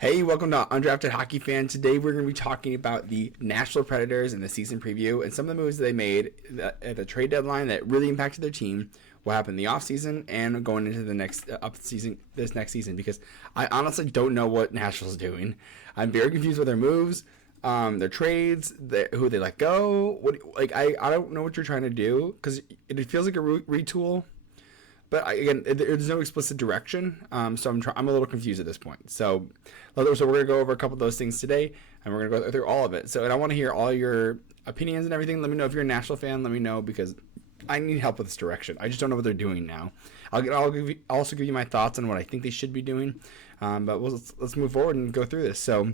Hey, welcome to Undrafted Hockey Fan. Today we're going to be talking about the Nashville Predators and the season preview and some of the moves they made at the trade deadline that really impacted their team, what happened in the offseason, and going into the next this next season, because I honestly don't know what Nashville's doing. I'm very confused with their moves, their trades, who they let go. I don't know what you're trying to do, because it feels like a retool. But again, there's no explicit direction, so I'm a little confused at this point. So we're going to go over a couple of those things today, and we're going to go through all of it. And I want to hear all your opinions and everything. Let me know if you're a Nashville fan. Let me know, because I need help with this direction. I just don't know what they're doing now. I'll also give you my thoughts on what I think they should be doing. But let's move forward and go through this. So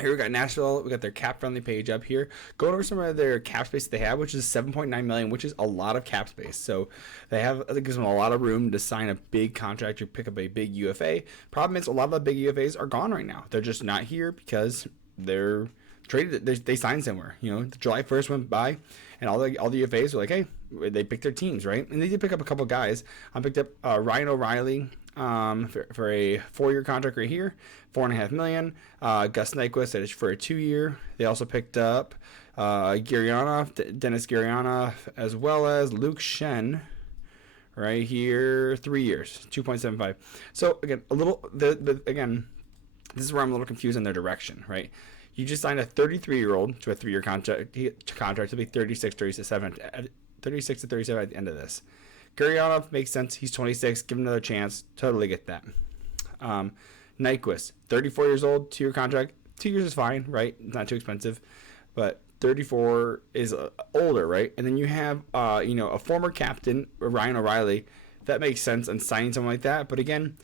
here we got Nashville. We got their cap-friendly page up here. Going over some of their cap space they have, which is $7.9 million, which is a lot of cap space. So it gives them a lot of room to sign a big contract or pick up a big UFA. Problem is, a lot of the big UFAs are gone right now. They're just not here because they're traded. They signed somewhere. July 1st went by, and all the UFAs were like, hey, they picked their teams, right? And they did pick up a couple guys. I picked up Ryan O'Reilly for a 4-year contract right here, $4.5 million. Gus Nyquist for a 2-year. They also picked up Dennis Gurianov, as well as Luke Shen right here, 3 years, 2.75. So again, this is where I'm a little confused in their direction, right? You just signed a 33-year-old to a 3-year contract to be 36 to 37 at the end of this. Gurianov makes sense. He's 26. Give him another chance. Totally get that. Nyquist, 34 years old, 2-year contract. 2 years is fine, right? Not too expensive. But 34 is older, right? And then you have, a former captain, Ryan O'Reilly. That makes sense on signing someone like that. But again,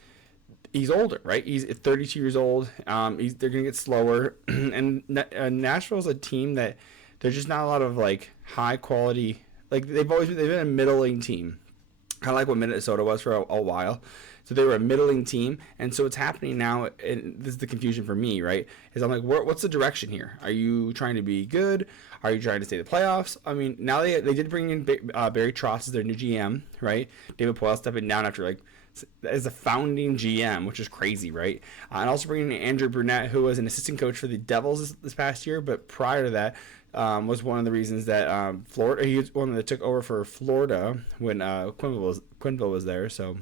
he's older, right? He's 32 years old. They're going to get slower. And Nashville's a team that there's just not a lot of, high quality. They've been a middling team. Kind of like what Minnesota was for a while. So they were a middling team. And so what's happening now, and this is the confusion for me, right, is I'm like, what's the direction here? Are you trying to be good? Are you trying to stay in the playoffs? I mean, now they did bring in Barry Trotz as their new GM, right? David Poile stepping down after, as a founding GM, which is crazy, right? And also bringing in Andrew Brunette, who was an assistant coach for the Devils this past year, but prior to that, was one of the reasons that Florida. He was one that took over for Florida when Quinville was there. So,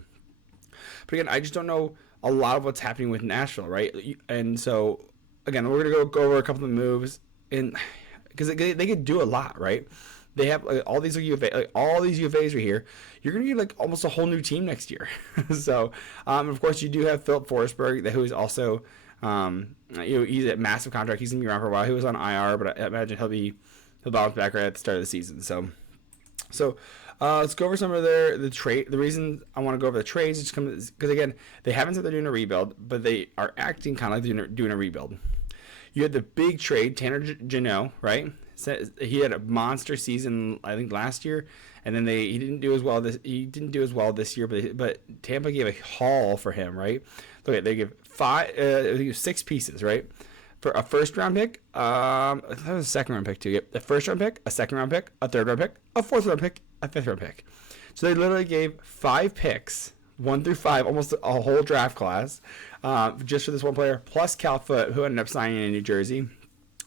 but again, I just don't know a lot of what's happening with Nashville, right? And so, again, we're gonna go over a couple of the moves, because they could do a lot, right? They have all these UFAs right here. You're gonna get almost a whole new team next year. So, of course, you do have Philip Forsberg, who is also. He's a massive contract. He's gonna be around for a while. He was on IR, but I imagine he'll bounce back right at the start of the season. So let's go over some of the trade. The reason I want to go over the trades is because again, they haven't said they're doing a rebuild, but they are acting kind of like they're doing a rebuild. You had the big trade, Tanner Jeannot, right? He had a monster season, I think, last year, and then he didn't do as well this year, but Tampa gave a haul for him, right? Okay, they give 6 pieces, right? For a first-round pick, that was a 2nd-round pick too. Yep, a first-round pick, a 2nd-round pick, a 3rd-round pick, a 4th-round pick, a 5th-round pick. So they literally gave 5 picks, 1 through 5, almost a whole draft class, just for this one player, plus Cal Foote, who ended up signing in New Jersey.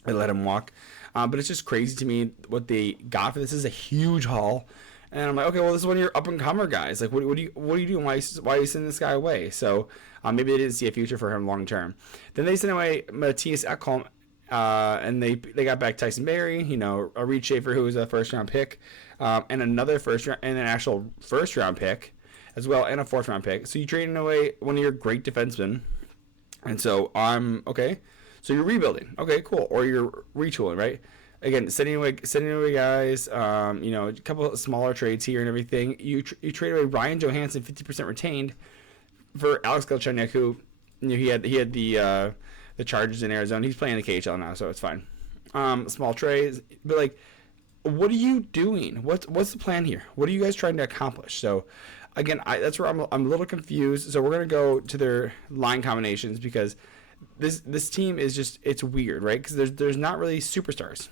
They let him walk. But it's just crazy to me what they got for this. This is a huge haul. And I'm like, okay, well, this is one of your up-and-comer guys. What are you doing? Why are you sending this guy away? So maybe they didn't see a future for him long-term. Then they sent away Matthias Ekholm, and they got back Tyson Barrie, a Reed Schaefer, who was a first-round pick, and another first-round, and an actual first-round pick as well, and a 4th-round pick. So you traded away one of your great defensemen. And so okay. So you're rebuilding. Okay, cool. Or you're retooling, right? Again, sending away guys, a couple of smaller trades here and everything. You trade away Ryan Johansson, 50% retained, for Alex Galchenyuk, who he had the Chargers in Arizona. He's playing the KHL now, so it's fine. Small trades, but what are you doing? What's the plan here? What are you guys trying to accomplish? So again, that's where I'm a little confused. So we're gonna go to their line combinations, because this team is just, it's weird, right? Because there's not really superstars.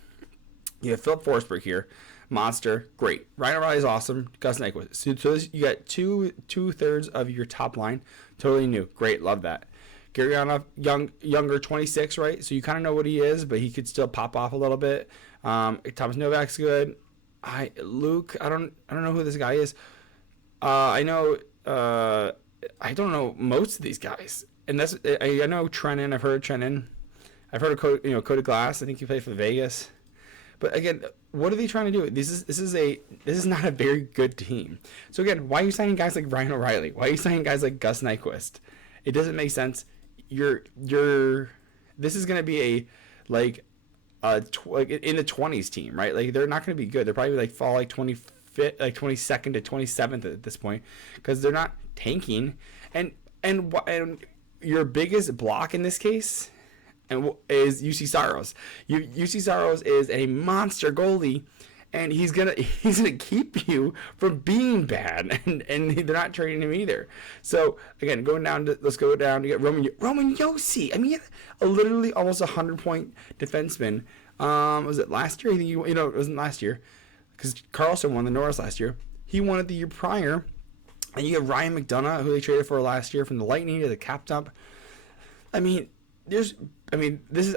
You have Philip Forsberg here, monster, great. Ryan O'Reilly is awesome. Gus Nyquist. So you got two-thirds of your top line, totally new, great, love that. Gurianov, younger, 26, right? So you kind of know what he is, but he could still pop off a little bit. Thomas Novak's good. Luke, I don't know who this guy is. I know. I don't know most of these guys, and I know Trennan. I've heard Trennan. I've heard of Cody Glass. I think he played for Vegas. But again, what are they trying to do? This is not a very good team. So again, why are you signing guys like Ryan O'Reilly? Why are you signing guys like Gus Nyquist? It doesn't make sense. This is gonna be in the 20s team, right? Like they're not gonna be good. They're probably like fall like 25th, like 22nd to 27th at this point because they're not tanking. And your biggest block in this case is UC Saros. UC Saros is a monster goalie, and he's gonna keep you from being bad, and they're not trading him either. So again, let's go down to get Roman Josi. I mean, a literally almost 100-point defenseman. Was it last year? I think it wasn't last year because Carlson won the Norris last year. He won it the year prior, and you get Ryan McDonough, who they traded for last year from the Lightning to the Cap Dump. I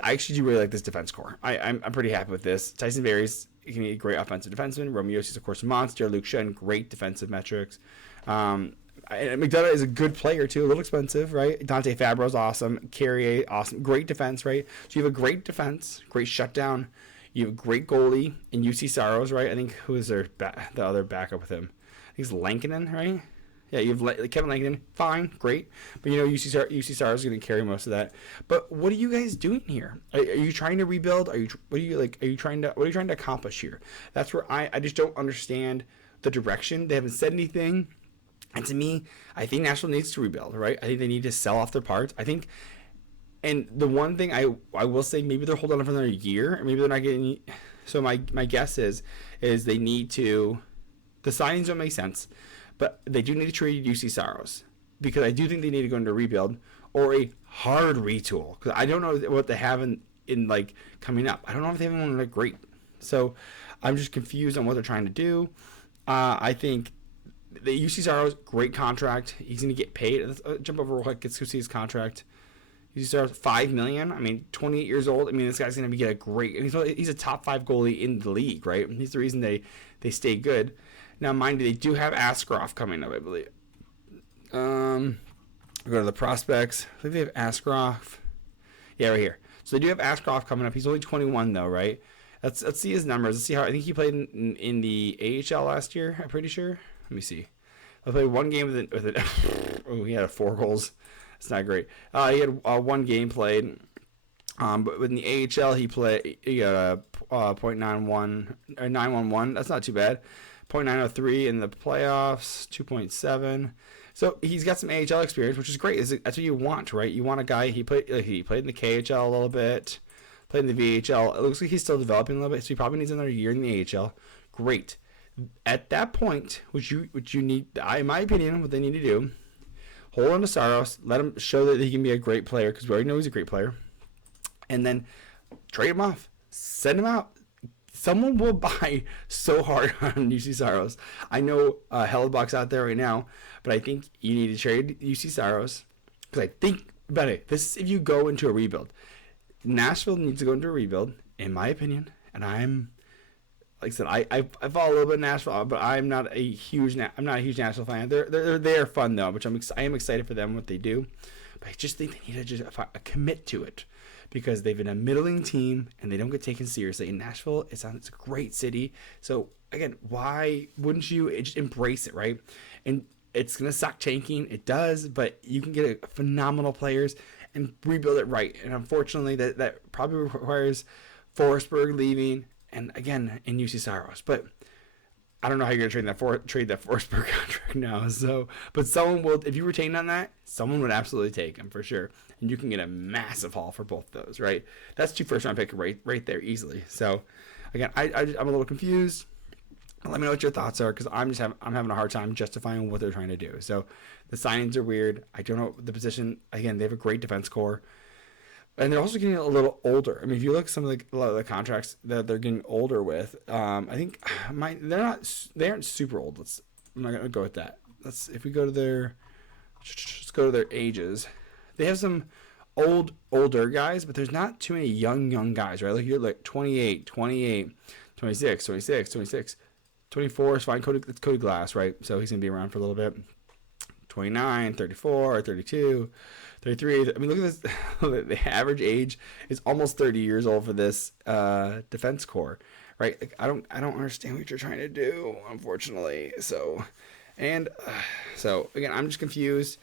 actually do really like this defense core. I'm pretty happy with this. Tyson Berry's can be a great offensive defenseman. Roman Josi's, of course, a monster. Luke Schenn, great defensive metrics. McDonough is a good player, too. A little expensive, right? Dante Fabro's awesome. Carrier, awesome. Great defense, right? So you have a great defense, great shutdown. You have a great goalie in UC Saros, right? I think who is the other backup with him? I think it's Lankinen, right? Yeah, you have Kevin Langdon, fine, great, but UC Saros is going to carry most of that. But what are you guys doing here? Are you trying to rebuild? What are you trying to accomplish here? That's where I just don't understand the direction. They haven't said anything, and to me, I think Nashville needs to rebuild, right? I think they need to sell off their parts. I think, and the one thing I will say, maybe they're holding on for another year, or maybe they're not getting. So my guess is they need to. The signings don't make sense. But they do need to trade UC Saros because I do think they need to go into a rebuild or a hard retool because I don't know what they have in like coming up. I don't know if they have anyone like great. So I'm just confused on what they're trying to do. I think the UC Saros, great contract. He's going to get paid. Let's jump over real quick. Let's go see his contract. UC Saros, $5 million. 28 years old. This guy's going to get a great. He's a top 5 goalie in the league, right? He's the reason they stay good. Now, mind you, they do have Askarov coming up, I believe. We'll go to the prospects. I think they have Askarov. Yeah, right here. So they do have Askarov coming up. He's only 21, though, right? Let's see his numbers. Let's see how. I think he played in the AHL last year. I'm pretty sure. Let me see. I played one game with it. Oh, he had 4 goals. It's not great. He had one game played. But in the AHL, he got a .91 or 911. That's not too bad. .903 in the playoffs, 2.7. So he's got some AHL experience, which is great. That's what you want, right? You want a guy. He played in the KHL a little bit, played in the VHL. It looks like he's still developing a little bit, so he probably needs another year in the AHL. Great. At that point, which you need, in my opinion, what they need to do, hold on to Saros, let him show that he can be a great player because we already know he's a great player, and then trade him off, send him out. Someone will buy so hard on UC Saros. I know Hellebuck's out there right now, but I think you need to trade UC Saros because I think about it. This is if you go into a rebuild. Nashville needs to go into a rebuild, in my opinion. And I'm, like I said, I follow a little bit of Nashville, but I'm not a huge Nashville fan. They're fun though, which I am excited for them what they do. But I just think they need to just commit to it. Because they've been a middling team and they don't get taken seriously. In Nashville, it's a great city. So again, why wouldn't you just embrace it, right? And it's gonna suck tanking. It does, but you can get phenomenal players and rebuild it right. And unfortunately, that probably requires Forsberg leaving and again in UC Saros. But I don't know how you're gonna trade that Forsberg contract now. So, but someone will. If you retain on that, someone would absolutely take him for sure. And you can get a massive haul for both those, right? That's 2 first-round pick right there easily. So, again, I'm a little confused. Let me know what your thoughts are because I'm having a hard time justifying what they're trying to do. So, the signings are weird. I don't know the position. Again, they have a great defense core, and they're also getting a little older. If you look at some of the contracts that they're getting older with, I think they aren't super old. I'm not gonna go with that. Let's go to their ages. They have some older guys, but there's not too many young guys, right? Like you're like 28, 28, 26, 26, 26, 24 is fine. Cody Glass, right? So he's going to be around for a little bit. 29, 34, 32, 33. I mean, look at this. The average age is almost 30 years old for this defense core, right? Like, I don't understand what you're trying to do, unfortunately. So again, I'm just confused.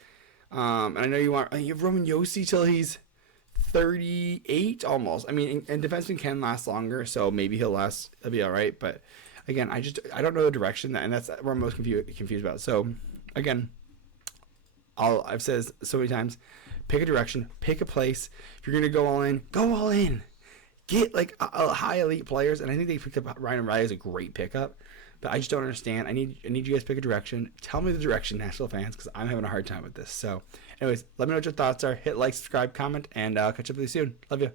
And I know you have Roman Yossi till he's 38 almost. I mean, and defenseman can last longer, so maybe he'll be all right. But again, I don't know the direction, and that's what I'm most confused about. So again, I've said this so many times: pick a direction, pick a place. If you're gonna go all in, go all in. Get like a high elite players, and I think they picked up Ryan O'Reilly as a great pickup. But I just don't understand. I need you guys to pick a direction. Tell me the direction, Nashville fans, because I'm having a hard time with this. So, anyways, let me know what your thoughts are. Hit like, subscribe, comment, and I'll catch up with you soon. Love you.